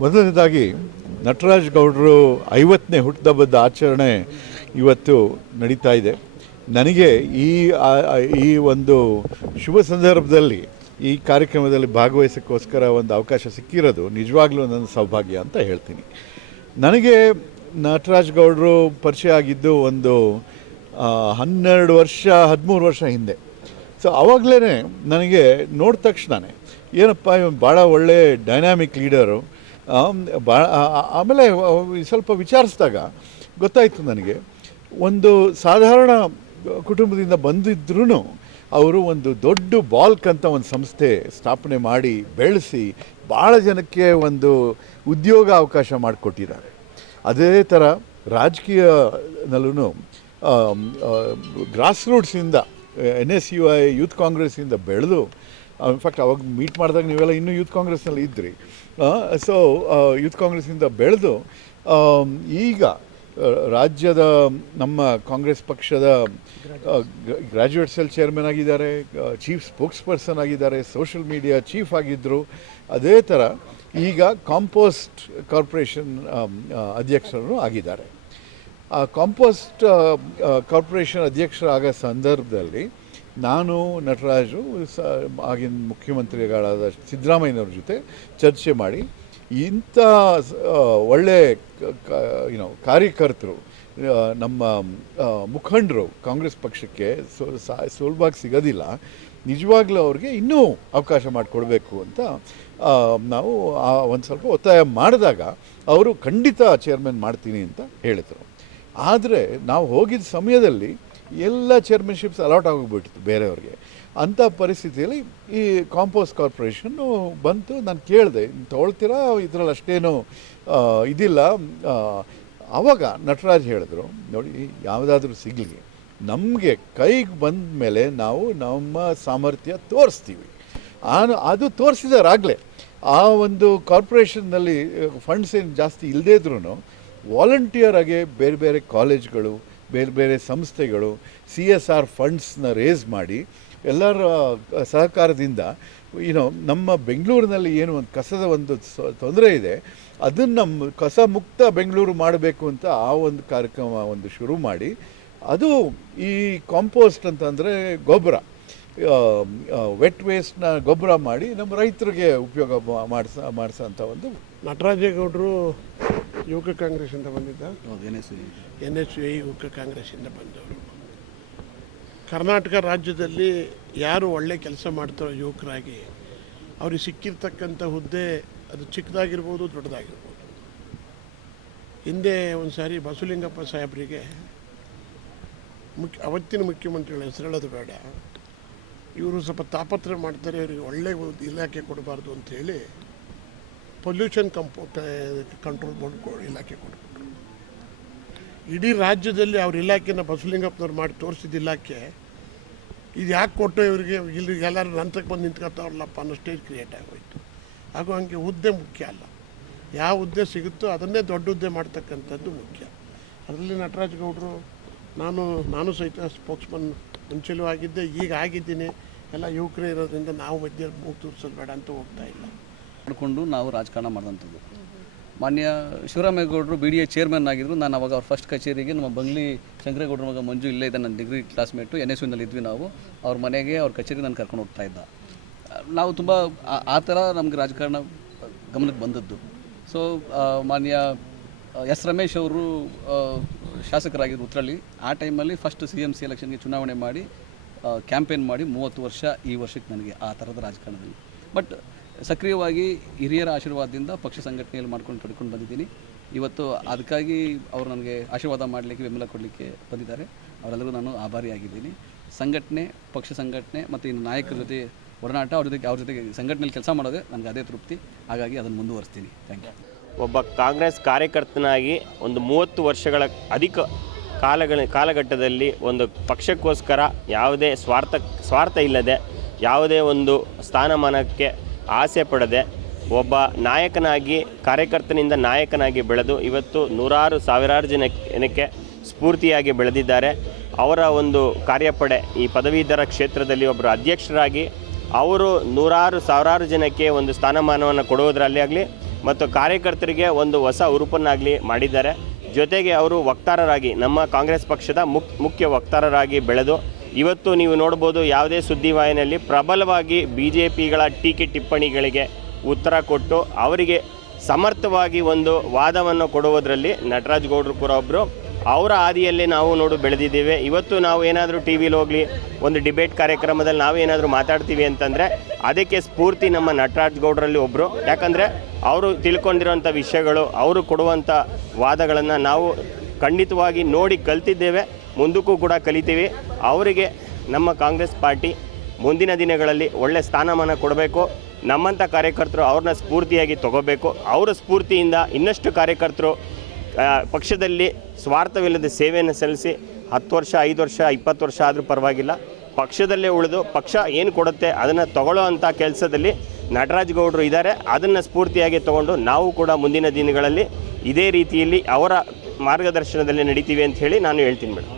ಮೊದಲನೇದಾಗಿ ನಟರಾಜ್ ಗೌಡರು 50ನೇ ಹುಟ್ಟುಹಬ್ಬದ ಆಚರಣೆ ಇವತ್ತು ನಡೀತಾ ಇದೆ. ನನಗೆ ಈ ಒಂದು ಶುಭ ಸಂದರ್ಭದಲ್ಲಿ ಈ ಕಾರ್ಯಕ್ರಮದಲ್ಲಿ ಭಾಗವಹಿಸೋಕ್ಕೋಸ್ಕರ ಒಂದು ಅವಕಾಶ ಸಿಕ್ಕಿರೋದು ನಿಜವಾಗ್ಲೂ ನನ್ನ ಸೌಭಾಗ್ಯ ಅಂತ ಹೇಳ್ತೀನಿ. ನನಗೆ ನಟರಾಜ್ ಗೌಡರು ಪರಿಚಯ ಆಗಿದ್ದು ಒಂದು 12 ವರ್ಷ 13 ವರ್ಷ ಹಿಂದೆ. ಸೊ ಆವಾಗಲೇ ನನಗೆ ನೋಡಿದ ತಕ್ಷಣವೇ ಏನಪ್ಪ ಇವನು ಭಾಳ ಒಳ್ಳೆ ಡೈನಾಮಿಕ್ ಲೀಡರು. ಆಮೇಲೆ ಸ್ವಲ್ಪ ವಿಚಾರಿಸಿದಾಗ ಗೊತ್ತಾಯಿತು ನನಗೆ, ಒಂದು ಸಾಧಾರಣ ಕುಟುಂಬದಿಂದ ಬಂದಿದ್ರೂ ಅವರು ಒಂದು ದೊಡ್ಡ ಬಾಲ್ಕ್ ಅಂತ ಒಂದು ಸಂಸ್ಥೆ ಸ್ಥಾಪನೆ ಮಾಡಿ ಬೆಳೆಸಿ ಭಾಳ ಜನಕ್ಕೆ ಒಂದು ಉದ್ಯೋಗ ಅವಕಾಶ ಮಾಡಿಕೊಟ್ಟಿದ್ದಾರೆ. ಅದೇ ಥರ ರಾಜಕೀಯದಲ್ಲೂ ಗ್ರಾಸ್ ರೂಟ್ಸಿಂದ NSUI ಯೂತ್ ಕಾಂಗ್ರೆಸ್ಸಿಂದ ಬೆಳೆದು, ಇನ್ಫ್ಯಾಕ್ಟ್ ಅವಾಗ ಮೀಟ್ ಮಾಡಿದಾಗ ನೀವೆಲ್ಲ ಇನ್ನೂ ಯೂತ್ ಕಾಂಗ್ರೆಸ್ನಲ್ಲಿ ಇದ್ದಿರಿ. ಸೊ ಯೂತ್ ಕಾಂಗ್ರೆಸ್ಸಿಂದ ಬೆಳೆದು ಈಗ ರಾಜ್ಯದ ನಮ್ಮ ಕಾಂಗ್ರೆಸ್ ಪಕ್ಷದ ಗ್ರ್ಯಾಜುಯೇಟ್ ಸೆಲ್ ಚೇರ್ಮನ್ ಆಗಿದ್ದಾರೆ, ಚೀಫ್ ಸ್ಪೋಕ್ಸ್ ಪರ್ಸನ್ ಆಗಿದ್ದಾರೆ, ಸೋಷಿಯಲ್ ಮೀಡಿಯಾ ಚೀಫ್ ಆಗಿದ್ದರು. ಅದೇ ಥರ ಈಗ ಕಾಂಪೋಸ್ಟ್ ಕಾರ್ಪೊರೇಷನ್ ಅಧ್ಯಕ್ಷರು ಆಗಿದ್ದಾರೆ. ಆ ಕಾಂಪೋಸ್ಟ್ ಕಾರ್ಪೊರೇಷನ್ ಅಧ್ಯಕ್ಷರಾಗೋ ಸಂದರ್ಭದಲ್ಲಿ ನಾನು ನಟರಾಜು ಆಗಿನ ಮುಖ್ಯಮಂತ್ರಿಗಳಾದ ಸಿದ್ದರಾಮಯ್ಯನವ್ರ ಜೊತೆ ಚರ್ಚೆ ಮಾಡಿ ಇಂಥ ಒಳ್ಳೆ ಕಾರ್ಯಕರ್ತರು ನಮ್ಮ ಮುಖಂಡರು ಕಾಂಗ್ರೆಸ್ ಪಕ್ಷಕ್ಕೆ ಸುಲಭವಾಗಿ ಸಿಗೋದಿಲ್ಲ, ನಿಜವಾಗ್ಲೂ ಅವ್ರಿಗೆ ಇನ್ನೂ ಅವಕಾಶ ಮಾಡಿಕೊಡ್ಬೇಕು ಅಂತ ನಾವು ಒಂದು ಸ್ವಲ್ಪ ಒತ್ತಾಯ ಮಾಡಿದಾಗ ಅವರು ಖಂಡಿತ ಚೇರ್ಮನ್ ಮಾಡ್ತೀನಿ ಅಂತ ಹೇಳಿದರು. ಆದರೆ ನಾವು ಹೋಗಿದ್ದ ಸಮಯದಲ್ಲಿ ಎಲ್ಲ ಚೇರ್ಮನ್ಶಿಪ್ಸ್ ಅಲಾಟ್ ಆಗೋಗ್ಬಿಟ್ಟಿತ್ತು ಬೇರೆಯವ್ರಿಗೆ. ಅಂಥ ಪರಿಸ್ಥಿತಿಯಲ್ಲಿ ಈ ಕಾಂಪೋಸ್ಟ್ ಕಾರ್ಪೊರೇಷನ್ನು ಬಂತು. ನಾನು ಕೇಳಿದೆ, ತೊಗೊಳ್ತೀರಾ, ಇದರಲ್ಲಿ ಅಷ್ಟೇನು ಇದಿಲ್ಲ. ಆವಾಗ ನಟರಾಜ್ ಹೇಳಿದ್ರು, ನೋಡಿ ಯಾವುದಾದ್ರೂ ಸಿಗಲಿ, ನಮಗೆ ಕೈಗೆ ಬಂದ ಮೇಲೆ ನಾವು ನಮ್ಮ ಸಾಮರ್ಥ್ಯ ತೋರಿಸ್ತೀವಿ. ಅದು ತೋರಿಸಿದಾರಾಗಲೇ ಆ ಒಂದು ಕಾರ್ಪೊರೇಷನ್ನಲ್ಲಿ ಫಂಡ್ಸ್ ಏನು ಜಾಸ್ತಿ ಇಲ್ಲದೇ ಇದ್ರೂ ವಾಲಂಟಿಯರ್ ಆಗಿ ಬೇರೆ ಬೇರೆ ಕಾಲೇಜ್ಗಳು, ಬೇರೆ ಬೇರೆ ಸಂಸ್ಥೆಗಳು CSR ಫಂಡ್ಸ್ನ ರೇಸ್ ಮಾಡಿ ಎಲ್ಲರ ಸಹಕಾರದಿಂದ ನಮ್ಮ ಬೆಂಗಳೂರಿನಲ್ಲಿ ಏನು ಒಂದು ಕಸದ ಒಂದು ತೊಂದರೆ ಇದೆ, ಅದನ್ನು ನಮ್ಮ ಕಸ ಮುಕ್ತ ಬೆಂಗಳೂರು ಮಾಡಬೇಕು ಅಂತ ಆ ಒಂದು ಕಾರ್ಯಕ್ರಮ ಒಂದು ಶುರು ಮಾಡಿ, ಅದು ಈ ಕಾಂಪೋಸ್ಟ್ ಅಂತಂದರೆ ಗೊಬ್ಬರ, ವೆಟ್ ವೇಸ್ಟ್ನ ಗೊಬ್ಬರ ಮಾಡಿ ನಮ್ಮ ರೈತರಿಗೆ ಉಪಯೋಗ ಮಾಡಿಸೋಂಥ ಒಂದು. ನಟರಾಜೇಗೌಡರು ಯುವಕ ಕಾಂಗ್ರೆಸ್ಸಿಂದ ಬಂದಿದ್ದ, NSUI ಯುವಕ ಕಾಂಗ್ರೆಸ್ಸಿಂದ ಬಂದವರು. ಕರ್ನಾಟಕ ರಾಜ್ಯದಲ್ಲಿ ಯಾರು ಒಳ್ಳೆ ಕೆಲಸ ಮಾಡ್ತಾರೋ ಯುವಕರಾಗಿ ಅವ್ರಿಗೆ ಸಿಕ್ಕಿರ್ತಕ್ಕಂಥ ಹುದ್ದೆ ಅದು ಚಿಕ್ಕದಾಗಿರ್ಬೋದು, ದೊಡ್ಡದಾಗಿರ್ಬೋದು. ಹಿಂದೆ ಒಂದು ಸಾರಿ ಬಸವಲಿಂಗಪ್ಪ ಸಾಹೇಬರಿಗೆ ಅವತ್ತಿನ ಮುಖ್ಯಮಂತ್ರಿಗಳ ಹೆಸರು ಹೇಳೋದು ಬೇಡ, ಇವರು ಸ್ವಲ್ಪ ತಾಪತ್ರೆ ಮಾಡ್ತಾರೆ, ಇವರಿಗೆ ಒಳ್ಳೆ ಇಲಾಖೆ ಕೊಡಬಾರ್ದು ಅಂಥೇಳಿ ಪೊಲ್ಯೂಷನ್ ಕಂಟ್ರೋಲ್ ಬೋರ್ಡ್ ಇಲಾಖೆ ಕೊಟ್ಬಿಟ್ರು. ಇಡೀ ರಾಜ್ಯದಲ್ಲಿ ಅವ್ರ ಇಲಾಖೆನ ಬಸವಲಿಂಗಪ್ಪನವ್ರು ಮಾಡಿ ತೋರಿಸಿದ ಇಲಾಖೆ ಇದು ಯಾಕೆ ಕೊಟ್ಟು ಇವರಿಗೆ ಇಲ್ಲಿ ಎಲ್ಲರೂ ನಂತಕ್ಕೆ ಬಂದು ನಿಂತ್ಕೊತಾವ್ರಲ್ಲಪ್ಪ ಅನ್ನೋ ಸ್ಟೇಜ್ ಕ್ರಿಯೇಟ್ ಆಗೋಯ್ತು. ಹಾಗೂ ಹಂಗೆ ಹುದ್ದೆ ಮುಖ್ಯ ಅಲ್ಲ, ಯಾವ ಹುದ್ದೆ ಸಿಗುತ್ತೋ ಅದನ್ನೇ ದೊಡ್ಡ ಹುದ್ದೆ ಮಾಡ್ತಕ್ಕಂಥದ್ದು ಮುಖ್ಯ. ಅದರಲ್ಲಿ ನಟರಾಜ್ ಗೌಡರು, ನಾನು ಸಹಿತ ಸ್ಪೋಕ್ಸ್ಮನ್ ಮುಂಚೆಲೂ ಆಗಿದ್ದೆ, ಈಗ ಆಗಿದ್ದೀನಿ. ಎಲ್ಲ ಯುವಕರೇ ಇರೋದ್ರಿಂದ ನಾವು ಮಧ್ಯೆ ಮೂಗು ತೋರಿಸೋದು ಬೇಡ ಅಂತ ಹೋಗ್ತಾ ಇಲ್ಲ ಮಾಡಿಕೊಂಡು ನಾವು ರಾಜಕಾರಣ ಮಾಡಿದಂಥದ್ದು. ಮಾನ್ಯ ಶಿವರಾಮೇಗೌಡರು BDA ಚೇರ್ಮನ್ ಆಗಿದ್ದರು. ನಾನು ಅವಾಗ ಅವ್ರ ಫಸ್ಟ್ ಕಚೇರಿಗೆ ನಮ್ಮ ಬಂಗ್ಲಿ ಶಂಕರೇಗೌಡರ ಮಗ ಮಂಜು ಇಲ್ಲೇ ಇದ್ದ, ನನ್ನ ಡಿಗ್ರಿ ಕ್ಲಾಸ್ಮೇಟು, NSUನಲ್ಲಿ ಇದ್ವಿ ನಾವು. ಅವ್ರ ಮನೆಗೆ ಅವ್ರ ಕಚೇರಿಗೆ ನಾನು ಕರ್ಕೊಂಡು ಹೋಗ್ತಾ ಇದ್ದ. ನಾವು ತುಂಬ ಆ ಥರ ನಮಗೆ ರಾಜಕಾರಣ ಗಮನಕ್ಕೆ ಬಂದದ್ದು. ಸೊ ಮಾನ್ಯ S ರಮೇಶ್ ಅವರು ಶಾಸಕರಾಗಿದ್ದರು ಉತ್ರಳ್ಳಿ. ಆ ಟೈಮಲ್ಲಿ ಫಸ್ಟ್ CMC ಎಲೆಕ್ಷನ್ಗೆ ಚುನಾವಣೆ ಮಾಡಿ ಕ್ಯಾಂಪೇನ್ ಮಾಡಿ 30 ವರ್ಷ ಈ ವರ್ಷಕ್ಕೆ ನನಗೆ ಆ ಥರದ ರಾಜಕಾರಣದಲ್ಲಿ. ಬಟ್ ಸಕ್ರಿಯವಾಗಿ ಹಿರಿಯರ ಆಶೀರ್ವಾದದಿಂದ ಪಕ್ಷ ಸಂಘಟನೆಯಲ್ಲಿ ಮಾಡ್ಕೊಂಡು ಪಡ್ಕೊಂಡು ಬಂದಿದ್ದೀನಿ. ಇವತ್ತು ಅದಕ್ಕಾಗಿ ಅವರು ನನಗೆ ಆಶೀರ್ವಾದ ಮಾಡಲಿಕ್ಕೆ, ಬೆಂಬಲ ಕೊಡಲಿಕ್ಕೆ ಬಂದಿದ್ದಾರೆ. ಅವರೆಲ್ಲರೂ ನಾನು ಆಭಾರಿಯಾಗಿದ್ದೀನಿ. ಸಂಘಟನೆ, ಪಕ್ಷ ಸಂಘಟನೆ ಮತ್ತು ಇನ್ನು ನಾಯಕರ ಜೊತೆ ಒಡನಾಟ, ಅವ್ರ ಜೊತೆಗೆ ಸಂಘಟನೆಯಲ್ಲಿ ಕೆಲಸ ಮಾಡೋದೇ ನನಗೆ ಅದೇ ತೃಪ್ತಿ. ಹಾಗಾಗಿ ಅದನ್ನು ಮುಂದುವರಿಸ್ತೀನಿ. Thank you. ಒಬ್ಬ ಕಾಂಗ್ರೆಸ್ ಕಾರ್ಯಕರ್ತನಾಗಿ ಒಂದು 30 ವರ್ಷಗಳ ಅಧಿಕ ಕಾಲಘಟ್ಟದಲ್ಲಿ ಒಂದು ಪಕ್ಷಕ್ಕೋಸ್ಕರ ಯಾವುದೇ ಸ್ವಾರ್ಥ ಇಲ್ಲದೆ, ಯಾವುದೇ ಒಂದು ಸ್ಥಾನಮಾನಕ್ಕೆ ಆಸೆ ಪಡದೆ, ಒಬ್ಬ ನಾಯಕನಾಗಿ, ಕಾರ್ಯಕರ್ತನಿಂದ ನಾಯಕನಾಗಿ ಬೆಳೆದು ಇವತ್ತು ಸಾವಿರಾರು ಜನಕ್ಕೆ ಸ್ಫೂರ್ತಿಯಾಗಿ ಬೆಳೆದಿದ್ದಾರೆ. ಅವರ ಒಂದು ಕಾರ್ಯಪಡೆ ಈ ಪದವೀಧರ ಕ್ಷೇತ್ರದಲ್ಲಿ ಒಬ್ಬರು ಅಧ್ಯಕ್ಷರಾಗಿ ಅವರು ಸಾವಿರಾರು ಜನಕ್ಕೆ ಒಂದು ಸ್ಥಾನಮಾನವನ್ನು ಕೊಡುವುದರಲ್ಲಿ ಆಗಲಿ, ಮತ್ತು ಕಾರ್ಯಕರ್ತರಿಗೆ ಒಂದು ಹೊಸ ಹುರುಪನ್ನಾಗಲಿ ಮಾಡಿದ್ದಾರೆ. ಜೊತೆಗೆ ಅವರು ವಕ್ತಾರರಾಗಿ ನಮ್ಮ ಕಾಂಗ್ರೆಸ್ ಪಕ್ಷದ ಮುಖ್ಯ ವಕ್ತಾರರಾಗಿ ಬೆಳೆದು ಇವತ್ತು ನೀವು ನೋಡ್ಬೋದು ಯಾವುದೇ ಸುದ್ದಿವಾಹಿನಿಯಲ್ಲಿ ಪ್ರಬಲವಾಗಿ BJPಗಳ ಟೀಕೆ ಟಿಪ್ಪಣಿಗಳಿಗೆ ಉತ್ತರ ಕೊಟ್ಟು ಅವರಿಗೆ ಸಮರ್ಥವಾಗಿ ಒಂದು ವಾದವನ್ನು ಕೊಡುವುದರಲ್ಲಿ ನಟರಾಜ್ ಗೌಡರು ಕೂಡ ಒಬ್ಬರು. ಅವರ ಹಾದಿಯಲ್ಲಿ ನಾವು ಬೆಳೆದಿದ್ದೇವೆ. ಇವತ್ತು ನಾವು ಏನಾದರೂ ಟಿ ವಿಲಿ ಹೋಗಲಿ ಒಂದು ಡಿಬೇಟ್ ಕಾರ್ಯಕ್ರಮದಲ್ಲಿ ನಾವೇನಾದರೂ ಮಾತಾಡ್ತೀವಿ ಅಂತಂದರೆ ಅದಕ್ಕೆ ಸ್ಫೂರ್ತಿ ನಮ್ಮ ನಟರಾಜ್ ಗೌಡರಲ್ಲಿ ಒಬ್ಬರು. ಯಾಕಂದರೆ ಅವರು ತಿಳ್ಕೊಂಡಿರೋಂಥ ವಿಷಯಗಳು, ಅವರು ಕೊಡುವಂಥ ವಾದಗಳನ್ನು ನಾವು ಖಂಡಿತವಾಗಿ ನೋಡಿ ಕಲ್ತಿದ್ದೇವೆ, ಮುಂದಕ್ಕೂ ಕೂಡ ಕಲಿತೀವಿ. ಅವರಿಗೆ ನಮ್ಮ ಕಾಂಗ್ರೆಸ್ ಪಾರ್ಟಿ ಮುಂದಿನ ದಿನಗಳಲ್ಲಿ ಒಳ್ಳೆ ಸ್ಥಾನಮಾನ ಕೊಡಬೇಕು. ನಮ್ಮಂಥ ಕಾರ್ಯಕರ್ತರು ಅವ್ರನ್ನ ಸ್ಫೂರ್ತಿಯಾಗಿ ತಗೋಬೇಕು. ಅವರ ಸ್ಫೂರ್ತಿಯಿಂದ ಇನ್ನಷ್ಟು ಕಾರ್ಯಕರ್ತರು ಪಕ್ಷದಲ್ಲಿ ಸ್ವಾರ್ಥವಿಲ್ಲದೆ ಸೇವೆಯನ್ನು ಸಲ್ಲಿಸಿ 10 ವರ್ಷ 5 ವರ್ಷ 20 ವರ್ಷ ಆದರೂ ಪರವಾಗಿಲ್ಲ, ಪಕ್ಷದಲ್ಲೇ ಉಳಿದು ಪಕ್ಷ ಏನು ಕೊಡುತ್ತೆ ಅದನ್ನು ತಗೊಳ್ಳೋ ಅಂಥ ಕೆಲಸದಲ್ಲಿ ನಟರಾಜ್ ಗೌಡರು ಇದ್ದಾರೆ. ಅದನ್ನು ಸ್ಫೂರ್ತಿಯಾಗಿ ತಗೊಂಡು ನಾವು ಕೂಡ ಮುಂದಿನ ದಿನಗಳಲ್ಲಿ ಇದೇ ರೀತಿಯಲ್ಲಿ ಅವರ ಮಾರ್ಗದರ್ಶನದಲ್ಲಿ ನಡೀತೀವಿ ಅಂತ ಹೇಳಿ ನಾನು ಹೇಳ್ತೀನಿ ಮೇಡಮ್.